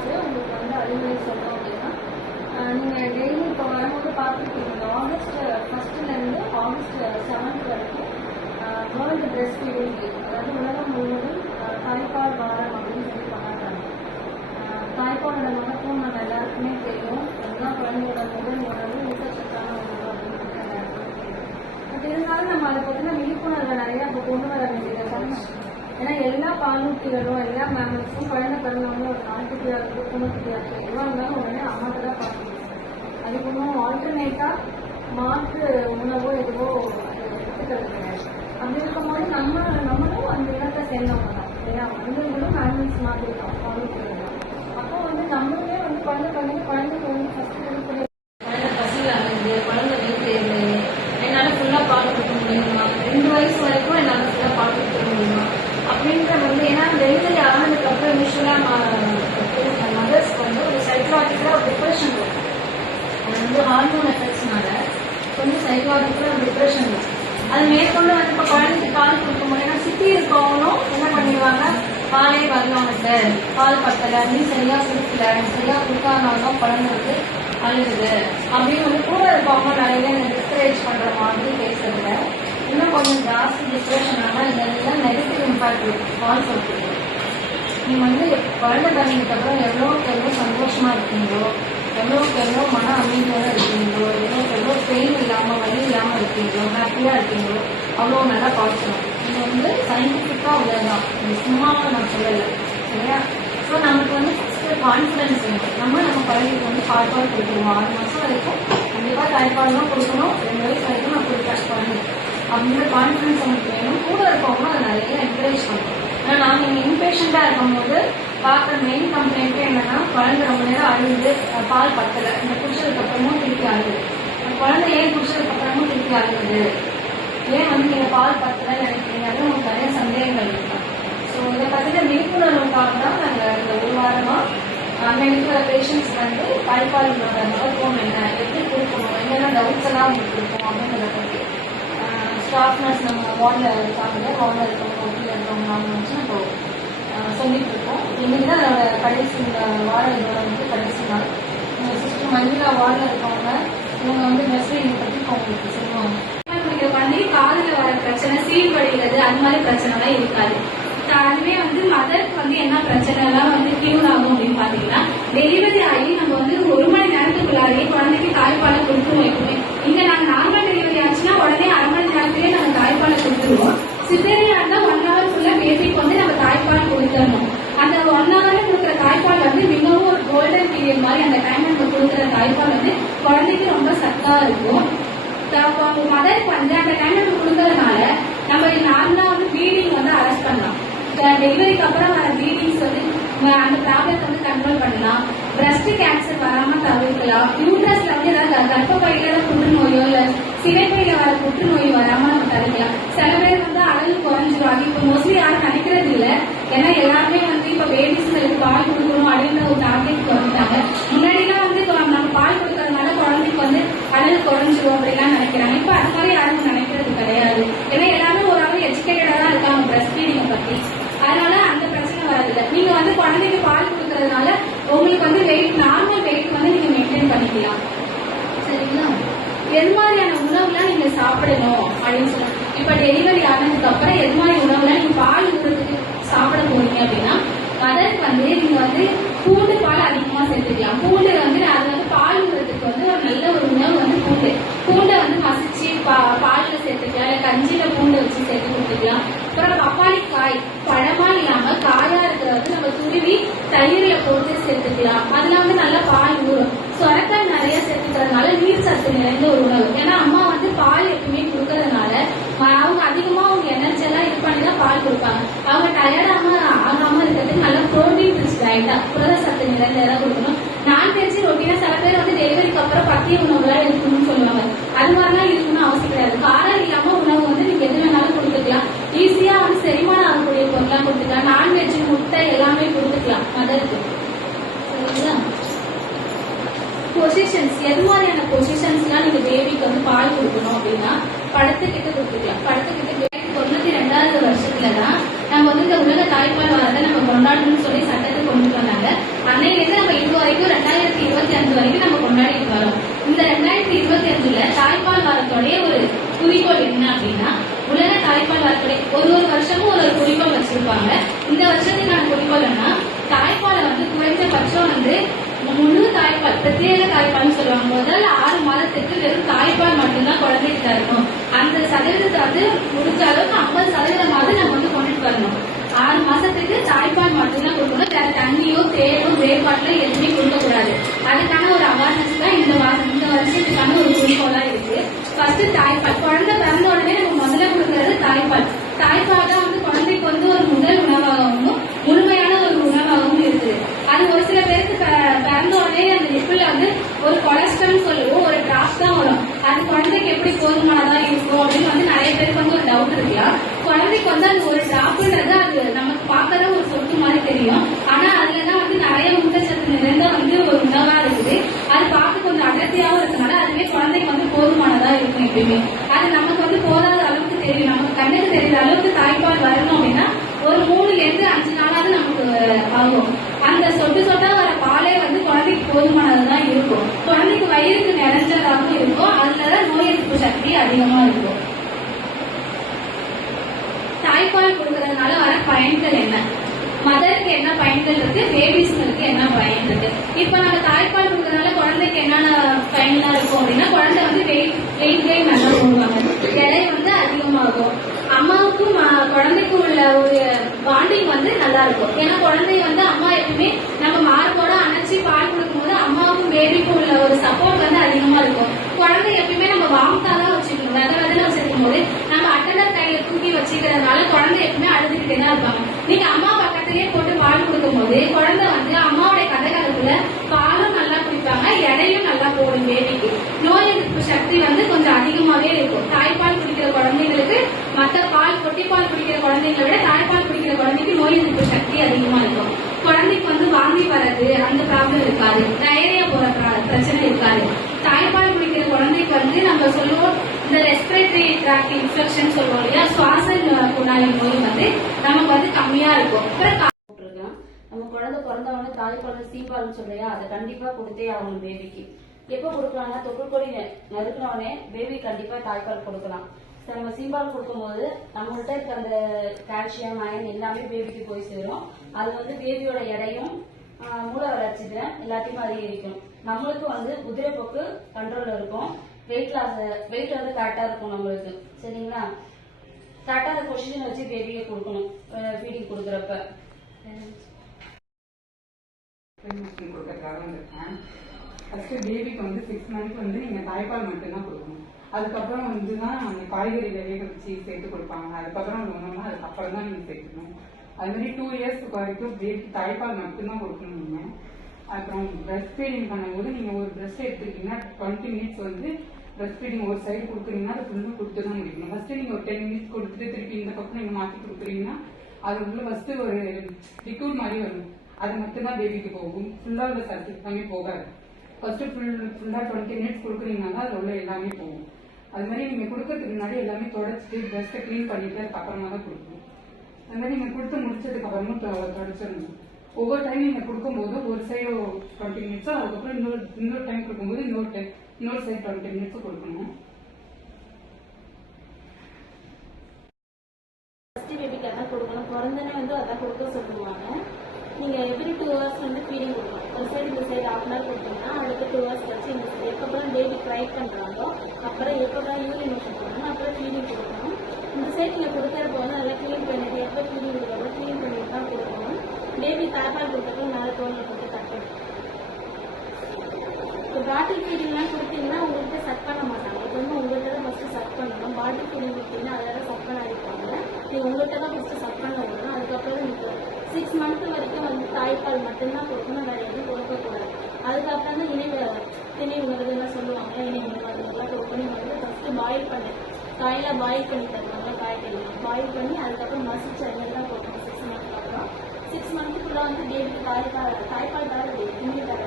வரும்போது உங்களுக்கு வந்து அறிவுரை சொல்லணும் அப்படின்னா, நீங்கள் டெய்லி இப்போ வரும்போது பார்த்துருக்கீங்க, ஆகஸ்ட் 1 ஆகஸ்ட் 7 வரைக்கும் வேர்ல்டு பிரெஸ்ட் ஃபீடிங் டே, அதாவது உலகம் முழுவதும் தாய்ப்பால் வாரம் அப்படின்னு சொல்லி கொண்டாடுறாங்க. தாய்ப்பாலோட மகத்துவம் நம்ம எல்லாருக்குமே தெரியும். அதுதான் குழந்தையோட முதல் உணவு, ஊட்டச்சத்தான உணவு அப்படின்னு சொல்லி எல்லாருக்குமே தெரியும். பட் இருந்தாலும் நம்ம அதை பற்றின விழிப்புணர்வை நிறையா இப்போ கொண்டு வர வேண்டியதை பண்ணணும். ஏன்னா எல்லா பாலூட்டிகளும் எல்லா மேமல்ஸும் குழந்தை பிறந்தவங்க ஒரு நாட்டுக்குட்டியாக இருக்கும், பூனைக்குட்டியாக எதுவாக இருந்தாலும் உடனே அம்மாட்ட தான் பார்க்கணும். அதுக்கு ஒன்றும் ஆல்டர்னேட்டாக மாற்று உணவோ எதுவோ அது எடுத்துக்கிறது கிடையாது. அப்படி இருக்கும்போது நம்மளும் அந்த இடத்தை சேர்ந்தவங்க தான் இல்லையா? மனிதர்களும் மேமல்ஸ் மாதிரி தான், பாலூட்டிகள் தான். அப்போ வந்து நம்மளுமே வந்து குழந்தைக்கு வந்து ஃபஸ்ட்டு கொடுக்கக்கூடிய குழந்தை பசியில் ஆகுது, குழந்தை வீட்டில் இருந்தது, என்னால் ஃபுல்லாக பால் கொடுக்க முடியுமா, 2 வயசு வரைக்கும் என்னால் ஃபுல்லாக பால் கொடுக்க முடியுமா அப்படின்ற வந்து, ஏன்னா டெலிவரி ஆனதுக்கப்புறம் யூஸ்வலாக மதர்ஸ்க்கு வந்து ஒரு சைக்கலாஜிக்கலாக ஒரு டிப்ரெஷன் இருக்கும். அது வந்து ஹார்மோன் எஃபெக்ட்ஸ்னால கொஞ்சம் சைக்கலாஜிக்கலாக ஒரு டிப்ரெஷன் இருக்கும். அது மேற்கொண்டு வந்து இப்போ குழந்தைக்கு பால் கொடுக்க முடியும்னா சுற்றி இருக்கவங்களும் என்ன பண்ணிடுவாங்க, பாலே வரலாம் சார், பால் பத்தலை, நீ சரியாக கொடுக்கல, சரியாக கொடுக்காதனால்தான் குழந்தை வந்து அழுகுது அப்படின்னு வந்து கூட இருக்கவங்க நிறைய டிஸ்கரேஜ் பண்ணுற மாதிரி பேசுறதுல இன்னும் கொஞ்சம் ஜாஸ்தி டிப்ரெஷன் ஆனால் இதெல்லாம் நெகட்டிவ் இம்பாக்ட் இருக்கு பால் சொல்றது. நீங்கள் வந்து குழந்தை பிறந்ததுக்கு அப்புறம் எவ்வளோக்கு எவ்வளோ சந்தோஷமா இருக்கீங்களோ, எவ்வளோ மன அமைதியோட இருக்கீங்களோ, எவ்வளோ பெயின் இல்லாமல் வலி இல்லாமல் இருக்கீங்களோ, ஹாப்பியாக இருக்கீங்களோ அவ்வளோ நல்லா பார்க்கணும். இது வந்து சயின்டிஃபிக்காக உள்ளதுதான், இது சும்மாவும் நான் சொல்லலை சரியா? ஸோ நமக்கு வந்து ஃபஸ்ட்டு கான்ஃபிடன்ஸ் வேணும். நம்ம குழந்தைக்கு வந்து பால் கொடுக்கணும். 6 மாதம் வரைக்கும் கண்டிப்பாக தாய்ப்பால் தான் கொடுக்கணும். 2 வயசு வரைக்கும் நான் கொடுப்பேன் குழந்தை அப்படின்ற கான்ஃபிடன்ஸ் நமக்கு வேணும். கூட இருக்கவங்களும் அதை நிறைய என்கரேஜ் பண்ணணும். ஏன்னா நாங்கள் இங்கே இன்பேஷண்டாக இருக்கும்போது பார்க்குற மெயின் கம்ப்ளைண்ட்டே என்னன்னா, குழந்தை ரொம்ப நேரம் அழுது, பால் பத்தலை, இந்த குடிச்சதுக்கு அப்புறமும் திருப்பி அழுது, குழந்தை ஏன் குடிச்சதுக்கு அப்புறமும் திருப்பி அழுகுது, ஏன் வந்து நீங்கள் பால் பத்தலை நினைக்கிறீங்க, அது உங்களுக்கு நிறைய சந்தேகங்கள் இருக்கு. ஸோ இதை பற்றின விழிப்புணர்வுக்காக தான் நாங்கள் இந்த 1 வாரமாக அன்னைக்கு வர பேஷண்ட்ஸ் வந்து தாய்ப்பாலோட மகத்துவம் என்ன, எப்படி கொடுக்கணும், என்னென்ன டவுட்ஸ் எல்லாம் உங்களுக்கு கொடுக்கணும் அப்படின்றத பற்றி ஸ்டாஃப் நர்ஸ் நம்ம வார்டில் இருக்காங்க, வார்டில் இருக்கவங்க, வீட்டில் இருக்கவங்க அவங்க வச்சு நம்ம சொல்லிட்டு இருக்கோம். இன்னைக்கு தான் அதோட கடைசி வார இதோட வந்து கடைசி நாள். சிஸ்டர் மஞ்சுளா வார்டில் இருக்கவங்க இவங்க வந்து மெசேஜ் பற்றி அவங்களுக்கு சொல்லுவாங்க. குழந்தை காதில் வர பிரச்சனை, சீல் வடிகிறது, அது மாதிரி பிரச்சனைலாம் இருக்காது. அதுவே வந்து மதருக்கு வந்து என்ன பிரச்சனை எல்லாம் வந்து கியூர் ஆகும் அப்படின்னு பாத்தீங்கன்னா, டெலிவரி ஆகி நம்ம வந்து 1 மணி நேரத்துக்குள்ளாரே குழந்தைக்கு தாய்ப்பாலை கொடுத்துருவோம். எப்பவுமே இங்க நாங்க நார்மல் டெலிவரி ஆச்சுன்னா உடனே 1/2 மணி நேரத்திலேயே நம்ம தாய்ப்பாலை கொடுத்துருவோம். சிசேரியா இருந்தா 1 ஹவர் ஃபுல்லா பேபிக்கு வந்து நம்ம தாய்ப்பால் கொடுத்துடணும். அந்த 1 ஹவர் கொடுக்குற தாய்ப்பால் வந்து மிகவும் ஒரு கோல்டன் பீரியட் மாதிரி. அந்த டைம் நம்ம கொடுக்குற தாய்ப்பால் வந்து குழந்தைக்கு ரொம்ப சத்தா இருக்கும். மதருக்கு வந்து அந்த டைம் நம்ம கொடுக்கறதுனால நம்ம நார்மலா வந்து ப்ளீடிங் வந்து அரெஸ்ட் பண்ணலாம். டெலிவரிக்கு அப்புறம் வர ப்ளீடிங்ஸ் வந்து அந்த ப்ராப்ளத்தை வந்து கண்ட்ரோல் பண்ணலாம். பிரஸ்ட் கேன்சர் வராம தவிர்க்கலாம். யூட்ரஸ்ல வந்து ஏதாவது கர்ப்பப்பையில புற்றுநோயோ இல்ல சினைப்பையில வர புற்றுநோய் வராம நம்ம தடுக்கலாம். சில பேர் வந்து அளவு குறைஞ்சிரும். அது இப்போ மோஸ்ட்லி யாரும் நினைக்கிறது இல்லை. ஏன்னா எல்லாருமே வந்து இப்ப பேபிஸ்களுக்கு பால் கொடுக்கணும் அப்படின்ற ஒரு டார்கெட் வந்துட்டாங்க. முன்னாடிலாம் வந்து நம்ம பால் கொடுக்கறதுனால குழந்தைக்கு வந்து அளவு குறைஞ்சிரும் அப்படிலாம் நினைக்கிறாங்க. இப்ப அது மாதிரி யாரும் நினைக்கிறது கிடையாது. ஏன்னா எல்லாமே ஓரளவு எஜுகேட்டடா தான் இருக்காங்க பிரஸ்ட் ஃபீடிங்கை பத்தி. அதனால அந்த பிரச்சனை வரதில்லை. நீங்க வந்து குழந்தைக்கு பால் கொடுக்கறதுனால உங்களுக்கு வந்து வெயிட், நார்மல் வெயிட் வந்து நீங்க மெயின்டைன் பண்ணிக்கலாம். சரிங்களா? எது மாதிரியான உணவுலாம் நீங்க சாப்பிடணும் அப்படின்னு சொல்லணும். இப்ப டெலிவரி ஆனதுக்கு அப்புறம் எது மாதிரி உணவுலாம் நீங்க பால் ஊறதுக்கு சாப்பிட போறீங்க அப்படின்னா, மதருக்கு வந்து நீங்க வந்து பூண்டு பால் அதிகமா சேர்த்துக்கலாம். பூண்டு வந்து அது வந்து பால் ஊறதுக்கு வந்து ஒரு நல்ல ஒரு உணவு வந்து பூண்டை வந்து மசிச்சு பால்ல சேர்த்துக்கலாம், இல்ல கஞ்சியில பூண்டை வச்சு சேர்த்து கொடுத்துக்கலாம். அப்புறம் பப்பாளி காய் பழமா இல்லாம காயா இருக்கிறத வந்து நம்ம துருவி தயிர்ல போட்டு சேர்த்துக்கலாம். அதுல வந்து நல்லா பால் ஊறும். சொரக்காய் நிறைய சேர்த்துக்கிறதுனால நீர் சத்து நிறைந்த ஒரு உணவு. ஏன்னா அம்மா வந்து பால் எப்பவுமே கொடுக்கறதுனால அவங்க அதிகமா அவங்க எனர்ஜி எல்லாம் இது பண்ணி தான் பால் கொடுப்பாங்க. அவங்க டயர்டாம ஆகாம இருக்கிறதுக்கு நல்ல ப்ரோட்டீன் ரிச் டயட்டா புரத சத்து நிறைந்த கொடுக்கணும். நான்வெஜ் ரொட்டீனா சில பேர் வந்து டெலிவரிக்கு அப்புறம் பத்திய உணவுலாம் இருக்கணும்னு சொல்லுவாங்க. அது மாதிரிலாம் இருக்கணும்னு அவசியம் கிடையாது. காரம் இல்லாம உணவு வந்து நீங்க எது வேணாலும் கொடுத்துக்கலாம். ஈஸியா வந்து செரிமானம் ஆகக்கூடிய பொருள்லாம் கொடுத்துக்கலாம். நான்வெஜ், முட்டை எல்லாமே கொடுத்துக்கலாம் மதருக்கு. சரிங்களா? பொசிஷன்ஸ், எது மாதிரியான பொசிஷன்ஸ்லாம் நீங்க பேபிக்கு வந்து பால் கொடுக்கணும் அப்படின்னா, படுத்துக்கிட்டு கொடுத்துக்கலாம். படுத்துக்கிட்டு 92வது வருஷத்துலதான் நம்ம வந்து இந்த உலக தாய்ப்பால் வாரத்தை நம்ம கொண்டாடணும்னு சொல்லி சட்டத்தை கொண்டு வந்தாங்க. அன்னையிலிருந்து பிரத்யேக தாய்ப்பால்னு சொல்லுவாங்க. முதல் 6 மாதத்துக்கு வெறும் தாய்ப்பால் மட்டும்தான் குழந்தைக்கு தரணும். அந்த சதவீதத்தை வந்து முடிஞ்ச அளவுக்கு 50% நம்ம வந்து கொண்டுட்டு வரணும். 6 மாசத்துக்கு தாய்ப்பால் மட்டும்தான் கொடுக்கணும். வேற தண்ணியோ தேனோ கிரேப் பாட்டிலோ எதுவுமே கொடுக்கக்கூடாது. அதுக்கான ஒரு அவேர்னஸ் தான் இந்த வருஷத்துக்கான ஒரு குறிக்கோளா இருக்கு. ஃபர்ஸ்ட் தாய்ப்பால். குழந்தை பிறந்த உடனே நம்ம முதல்ல கொடுக்கறது தாய்ப்பால். தாய்ப்பால் தான் வந்து குழந்தைக்கு வந்து ஒரு முதல் உணவாகவும் முழுமையான ஒரு உணவாகவும் இருக்குது. அது ஒரு சில பேருக்கு பிறந்த உடனே அந்த நிப்பிள் வந்து ஒரு கொலஸ்ட்ரால் சொல்லுவோம், ஒரு டிராப் தான் வரும். அது குழந்தைக்கு எப்படி போதுமானதா இருக்கும் அப்படின்னு வந்து நிறைய பேருக்கு வந்து ஒரு டவுட் இருக்கலாம். குழந்தைக்கு வந்து அது ஒரு டிராப்ன்றது அது நமக்கு பார்க்கதான் ஒரு சொட்டு மாதிரி தெரியும். ஆனா அதுலதான் வந்து நிறைய ஊட்டச்சத்து நிறைந்த வந்து ஒரு உணவா இருக்குது. அது பார்க்க கொஞ்சம் அடர்த்தியாகவும் இருக்கனால அதுவே குழந்தைக்கு வந்து போதுமானதா இருக்கும். எப்பயுமே அது நமக்கு வந்து போதாத அளவுக்கு தெரியும். நமக்கு கண்ணுக்கு தெரியாத அளவுக்கு தாய்ப்பால் வரணும் அப்படின்னா ஒரு 3 to 5 நாளாவது நமக்கு ஆகும். அந்த சொட்டு சொட்டா வர பாலே வந்து குழந்தைக்கு போதுமானதுதான் இருக்கும். குழந்தைக்கு வயிறுக்கு நிறைஞ்சதாகவும் இருக்கும். அதுலதான் நோய் எதிர்ப்பு சக்தி அதிகமா இருக்கும். தாய்ப்பால் கொடுக்கறதுனால வர பயன்கள் என்ன? மதருக்கு என்ன பயன்கள் இருக்கு, பேபிஸ்களுக்கு என்ன பயன் இருக்கு? இப்ப நம்ம தாய்ப்பால் கொடுக்கறதுனால குழந்தைக்கு என்னென்ன பயன்லாம் இருக்கும் அப்படின்னா, குழந்தை வந்து வெயிட் நல்லா போடுவாங்க, எடை வந்து அதிகமாகும். அம்மாவுக்கும் குழந்தைக்கும் உள்ள ஒரு பாண்டிங் வந்து நல்லா இருக்கும். ஏன்னா குழந்தை வந்து அம்மா எப்பவுமே நம்ம மார்போட அணைச்சி பால் கொடுக்கும்போது அம்மாவுக்கும் பேபிக்கும் உள்ள ஒரு சப்போர்ட் வந்து அதிகமா இருக்கும். குழந்தை எப்பயுமே நம்ம வார்த்தா தான் வச்சுக்கணும். வெதை வச்சிருக்கும் போது நம்ம அட்டனர் கையில தூக்கி வச்சுக்கிறதுனால குழந்தை எப்பவுமே அழுதுகிட்டே தான் இருப்பாங்க. நீங்க அம்மா பக்கத்திலேயே போட்டு பால் கொடுக்கும் போது குழந்தை வந்து அம்மாவுடைய கதைக்காலத்துல பாலும் நல்லா குடிப்பாங்க, எடையும் நல்லா போடும். பேபிக்கு நோய் எதிர்ப்பு சக்தி வந்து கொஞ்சம் அதிகமாவே இருக்கும். தாய்ப்பால் குடிக்கிற குழந்தைங்களுக்கு மற்ற கொட்டிப்பால் குடிக்கிற குழந்தைங்களை விட தாய்ப்பால் குடிக்கிற குழந்தைக்கு நோய் எதிர்ப்பு சக்தி அதிகமா இருக்கும். குழந்தைக்கு வந்து வாந்தி வர்றது அந்த ப்ராப்ளம் இருக்காது, டயரியா போற பிரச்சனை இருக்காது. தாய்ப்பால் குடிக்கிற குழந்தைக்கு வந்து நம்ம சொல்லுவோம் இந்த ரெஸ்பிரேட்டரி ட்ராக்ட் இன்ஃபெக்ஷன் சொல்லுவோம் இல்லையா, சுவாச குழாய் நோய் வந்து நமக்கு வந்து கம்மியா இருக்கும். நம்ம குழந்தை பிறந்தவொடனே தாய்ப்பால் சீப்பால்னு சொல்லையா, அதை கண்டிப்பா கொடுத்தே ஆகணும் பேபிக்கு. எப்ப கொடுக்கலாம்னா தொப்புள் கொடி நறுக்கினோடனே பேபி கண்டிப்பா தாய்ப்பால் கொடுக்கலாம். நம்ம சீம்பால் கொடுக்கும்போது நம்மள்கிட்ட இருக்க அந்த கால்சியம் அயன் எல்லாமே பேபிக்கு போய் சேரும். அது வந்து பேபியோட எடையும் மூளை வளர்ச்சி எல்லாத்தையும் அதிகரிக்கும். நம்மளுக்கு வந்து குதிரைப்போக்கு கண்ட்ரோல்ல இருக்கும். வெயிட் வந்து கரெக்டா இருக்கும் நம்மளுக்கு. சரிங்களா? கரெக்டா அந்த பொசிஷன் வச்சு பேபியை கொடுக்கணும் ஃபீடிங் கொடுக்குறப்ப. ஃபர்ஸ்ட் பேபிக்கு வந்து 6 months வந்து நீங்க தாய்ப்பால் மட்டும்தான் கொடுக்கணும். அதுக்கப்புறம் வந்து தான் அந்த காய்கறி வேக வச்சு சேர்த்து கொடுப்பாங்க. அதுக்கப்புறம் ஒன்றுனா அதுக்கப்புறம் தான் நீங்க சேர்க்கணும். அது மாதிரி 2 years வரைக்கும் பேபி தாய்ப்பால் மட்டும்தான் கொடுக்கணும் நீங்க. அப்புறம் பிரஸ்ட் ஃபீடிங் பண்ணும்போது நீங்க ஒரு பிரஸ்ட் எடுத்துக்கிட்டீங்கன்னா 20 minutes வந்து பிரஸ்ட் ஃபீடிங் ஒரு சைடு கொடுக்குறீங்கன்னா அது ஃபுல்லா கொடுத்து தான் முடிக்கணும். ஃபர்ஸ்ட் நீங்க ஒரு 10 minutes கொடுத்துட்டு திருப்பி இந்த பக்கம் நீங்க மாற்றி கொடுக்குறீங்கன்னா அது உள்ள ஃபர்ஸ்ட் ஒரு லிக்விட் மாதிரி வரும். அது மட்டும்தான் பேபிக்கு போகும். ஃபுல்லா உள்ள சர்க்கு எல்லாமே போகாது. ஃபர்ஸ்ட் ஃபுல்லா 20 minutes கொடுக்குறீங்கன்னா அது உள்ள எல்லாமே போகும். அது மாதிரி நீங்க கொடுக்கறதுக்கு முன்னாடி எல்லாமே தொடச்சிட்டு பிரஸ்ட்டை கிளீன் பண்ணிட்டு அதுக்கப்புறமா தான் கொடுக்கணும். அது மாதிரி நீங்க கொடுத்து முடிச்சதுக்கு அப்புறமும் தொடச்சிடணும். ஒவ்வொரு டைம் நீங்க கொடுக்கும்போது ஒரு சைடு 20 minutes, அதுக்கப்புறம் இன்னொரு டைம் கொடுக்கும்போது இன்னொரு சைடு 20 minutes கொடுக்கணும். ஃபர்ஸ்ட் பேபிக்கு அதான் கொடுக்கணும். பிறந்தனே வந்து அதான் கொடுக்க சொல்லுவாங்க. நீங்க எவ்ரி 2 hours வந்து ஃபீடிங் கொடுக்கணும். ஒரு சைடு இந்த சைடு 1/2 hour கொடுத்தீங்கன்னா அடுத்த 2 hours கழிச்சு இந்த சைடு எப்பப்பெல்லாம் பேபி ட்ரை பண்றாங்களோ அப்புறம் எப்பப்பெல்லாம் யூரின் மோஷன் பண்ணணும் அப்புறம் ஃபீடிங் கொடுக்கணும். இந்த சைடு நீங்க கொடுக்கறப்ப வந்து நல்லா கிளீன் பண்ணிட்டு எப்போ ஃபீடிங் கொடுக்கணும் கிளீன் பண்ணிட்டு தான் கொடுக்கணும். பேபி தாய்ப்பால் கொடுக்கறப்ப மேலே தோல்ல போட்டு தட்டணும். இப்போ பாட்டில் ஃபீடிங்லாம் கொடுத்தீங்கன்னா உங்கள்கிட்ட சட் பண்ண மாட்டாங்க. இப்போ வந்து உங்கள்கிட்ட தான் ஃபர்ஸ்ட் சட் பண்ணணும். பாட்டில் ஃபீடிங் கொடுத்தீங்கன்னா அதெல்லாம் சட் பண்ண அடிப்பாங்க. நீங்க உங்கள்கிட்ட தான் ஃபர்ஸ்ட் சட் பண்ண வரணும். அதுக்கப்புறம் நீங்க 6 months வரைக்கும் வந்து தாய்ப்பால் மட்டும்தான் கொடுக்கணும், வேற எதுவும் கொடுக்கக்கூடாது. அதுக்கப்புறம் வந்து திணை உணவுகள்லாம் சொல்லுவாங்க. இணை உணவு அதெல்லாம் கொடுக்கணும். வந்து ஃபர்ஸ்ட் பாயில் பண்ணி காயில பாயில் பண்ணி தருவாங்க. காய்கறி பாயில் பண்ணி அதுக்கப்புறம் மசிச்சு அதெல்லாம் கொடுக்கணும். 6 months அப்புறம் 6 months வந்து பேபிக்கு தாய்ப்பால் தர திணை தர